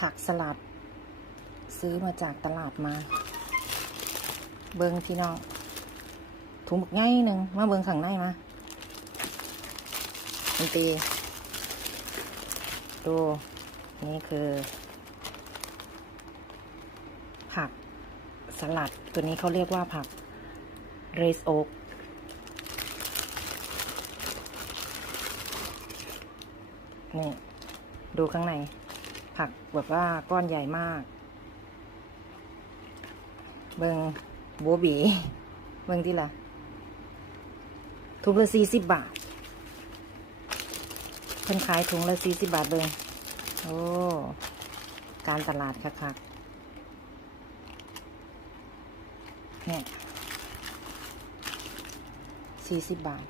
ผักสลัด ซื้อมาจากตลาดมา เบิงพี่น้องถุงบักง่ายหนึ่งมาเบิงข้างในมามันตีดูนี่คือ ผักสลัดตัวนี้เขาเรียกว่าผักเรสโอ๊กนี่ ดูข้างใน ผักแบบว่าก้อนใหญ่มาก เบิงโบบี เบิงที่ละถุงละสี่สิบบาทเพิ่นขายถุงละสี่สิบบาทเบิงโอ้ การตลาดคักๆเนี่ยสี่สิบบาท